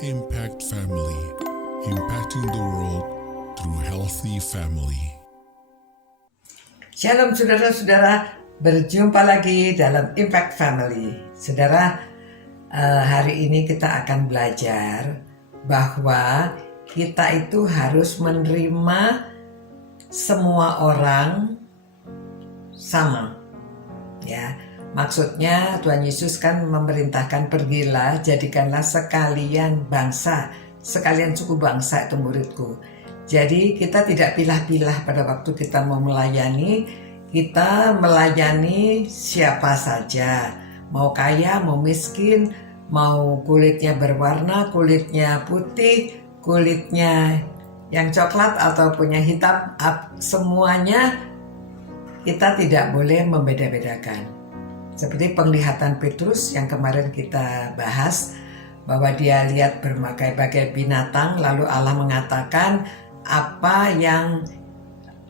Impact Family, impacting the world through healthy family. Shalom saudara-saudara, berjumpa lagi dalam Impact Family. Saudara, hari ini kita akan belajar bahwa kita itu harus menerima semua orang sama. Ya, maksudnya Tuhan Yesus kan memerintahkan pergilah, jadikanlah sekalian bangsa, sekalian suku bangsa itu muridku. Jadi kita tidak pilah-pilah pada waktu kita mau melayani, kita melayani siapa saja. Mau kaya, mau miskin, mau kulitnya berwarna, kulitnya putih, kulitnya yang coklat atau punya hitam, semuanya kita tidak boleh membeda-bedakan. Seperti penglihatan Petrus yang kemarin kita bahas, bahwa dia lihat berbagai-bagai binatang, lalu Allah mengatakan apa yang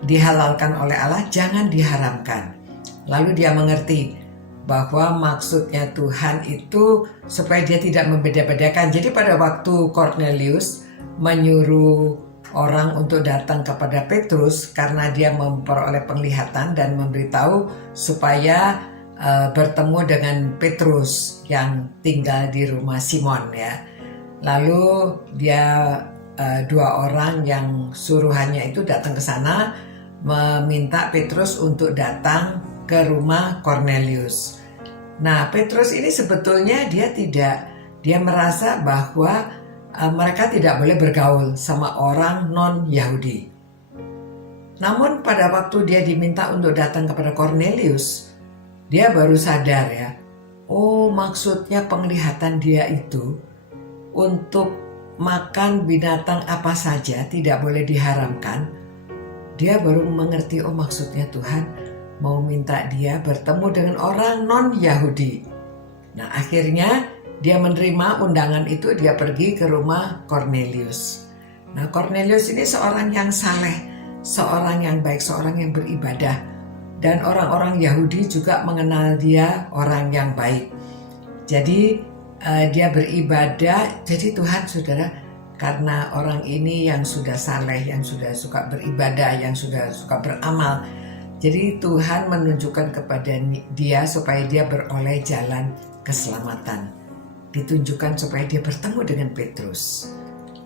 dihalalkan oleh Allah jangan diharamkan. Lalu dia mengerti bahwa maksudnya Tuhan itu supaya dia tidak membeda-bedakan. Jadi pada waktu Cornelius menyuruh orang untuk datang kepada Petrus karena dia memperoleh penglihatan dan memberitahu supaya bertemu dengan Petrus yang tinggal di rumah Simon ya. Lalu dia dua orang yang suruhannya itu datang ke sana meminta Petrus untuk datang ke rumah Cornelius. Nah, Petrus ini sebetulnya dia merasa bahwa mereka tidak boleh bergaul sama orang non-Yahudi. Namun pada waktu dia diminta untuk datang kepada Cornelius, dia baru sadar ya, oh maksudnya penglihatan dia itu untuk makan binatang apa saja tidak boleh diharamkan. Dia baru mengerti, oh maksudnya Tuhan mau minta dia bertemu dengan orang non-Yahudi. Nah akhirnya dia menerima undangan itu, dia pergi ke rumah Cornelius. Nah Cornelius ini seorang yang saleh, seorang yang baik, seorang yang beribadah. Dan orang-orang Yahudi juga mengenal dia orang yang baik. Jadi dia beribadah. Jadi Tuhan saudara, karena orang ini yang sudah saleh, yang sudah suka beribadah, yang sudah suka beramal, jadi Tuhan menunjukkan kepada dia supaya dia beroleh jalan keselamatan. Ditunjukkan supaya dia bertemu dengan Petrus.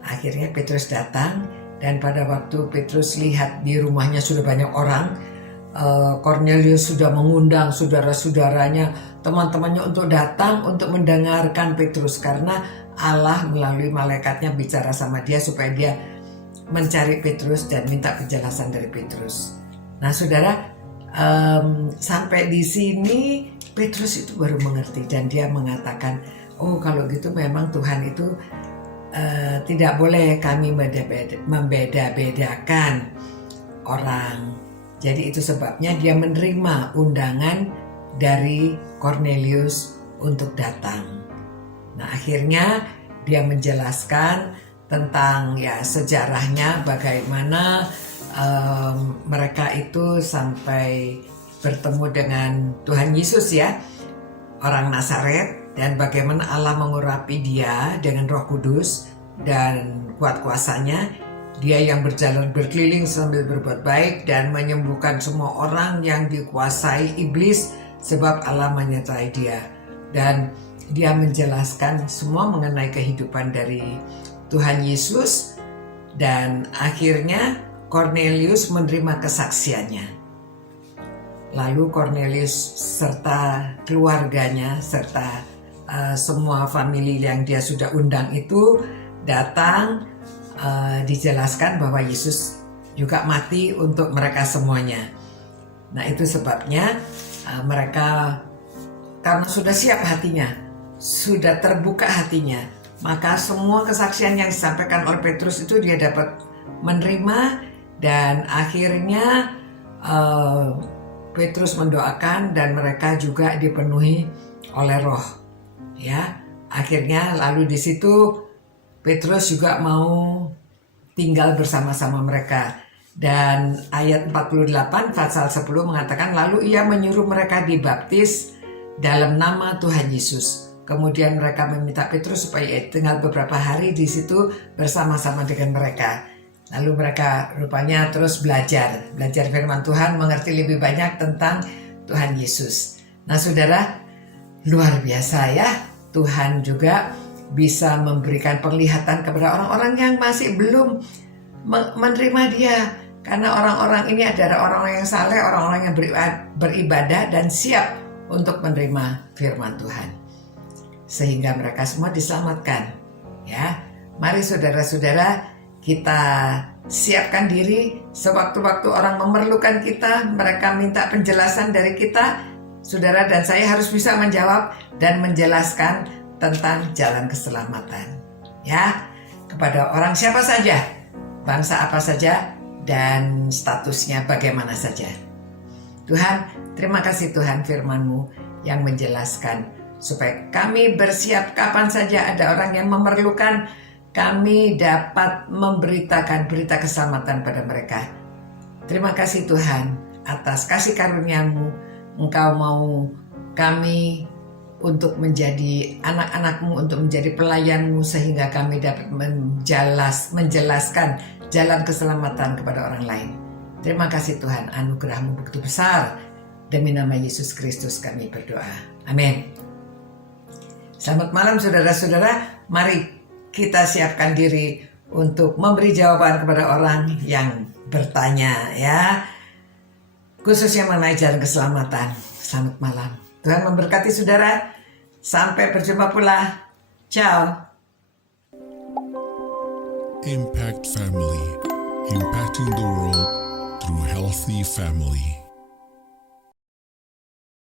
Akhirnya Petrus datang, dan pada waktu Petrus lihat di rumahnya sudah banyak orang, Cornelius sudah mengundang saudara-saudaranya, teman-temannya untuk datang untuk mendengarkan Petrus, karena Allah melalui malaikatnya bicara sama dia supaya dia mencari Petrus dan minta penjelasan dari Petrus. Nah saudara, sampai di sini Petrus itu baru mengerti dan dia mengatakan, oh kalau gitu memang Tuhan itu tidak boleh kami membeda-bedakan orang. Jadi itu sebabnya dia menerima undangan dari Cornelius untuk datang. Nah akhirnya dia menjelaskan tentang ya sejarahnya, bagaimana mereka itu sampai bertemu dengan Tuhan Yesus ya, orang Nazaret, dan bagaimana Allah mengurapi dia dengan Roh Kudus dan kuat kuasanya. Dia yang berjalan berkeliling sambil berbuat baik dan menyembuhkan semua orang yang dikuasai iblis sebab Allah menyertai dia. Dan dia menjelaskan semua mengenai kehidupan dari Tuhan Yesus, dan akhirnya Cornelius menerima kesaksiannya. Lalu Cornelius serta keluarganya serta semua famili yang dia sudah undang itu datang. Dijelaskan bahwa Yesus juga mati untuk mereka semuanya. Nah itu sebabnya mereka karena sudah siap hatinya, sudah terbuka hatinya, maka semua kesaksian yang disampaikan oleh Petrus itu dia dapat menerima. Dan akhirnya Petrus mendoakan dan mereka juga dipenuhi oleh Roh ya. Akhirnya lalu di situ Petrus juga mau tinggal bersama-sama mereka. Dan ayat 48 pasal 10 mengatakan, lalu ia menyuruh mereka dibaptis dalam nama Tuhan Yesus Kemudian mereka meminta Petrus supaya tinggal beberapa hari di situ bersama-sama dengan mereka. Lalu mereka rupanya terus belajar firman Tuhan, mengerti lebih banyak tentang Tuhan Yesus. Nah saudara, luar biasa ya, Tuhan juga bisa memberikan penglihatan kepada orang-orang yang masih belum menerima Dia. Karena orang-orang ini adalah orang-orang yang saleh, orang-orang yang beribadah dan siap untuk menerima firman Tuhan. Sehingga mereka semua diselamatkan. Ya, mari saudara-saudara, kita siapkan diri sewaktu-waktu orang memerlukan kita, mereka minta penjelasan dari kita, saudara dan saya harus bisa menjawab dan menjelaskan tentang jalan keselamatan. Ya, kepada orang siapa saja, bangsa apa saja, dan statusnya bagaimana saja. Tuhan, terima kasih Tuhan firman-Mu yang menjelaskan supaya kami bersiap kapan saja ada orang yang memerlukan, kami dapat memberitakan berita keselamatan pada mereka. Terima kasih Tuhan atas kasih karunia-Mu. Engkau mau kami untuk menjadi anak-anak-Mu, untuk menjadi pelayan-Mu, sehingga kami dapat menjelaskan jalan keselamatan kepada orang lain. Terima kasih Tuhan, anugerah-Mu begitu besar. Demi nama Yesus Kristus kami berdoa. Amin. Selamat malam saudara-saudara. Mari kita siapkan diri untuk memberi jawaban kepada orang yang bertanya ya. Khususnya mengenai jalan keselamatan. Selamat malam. Tuhan memberkati saudara. Sampai berjumpa pula. Ciao. Impact Family, impacting the world through healthy family.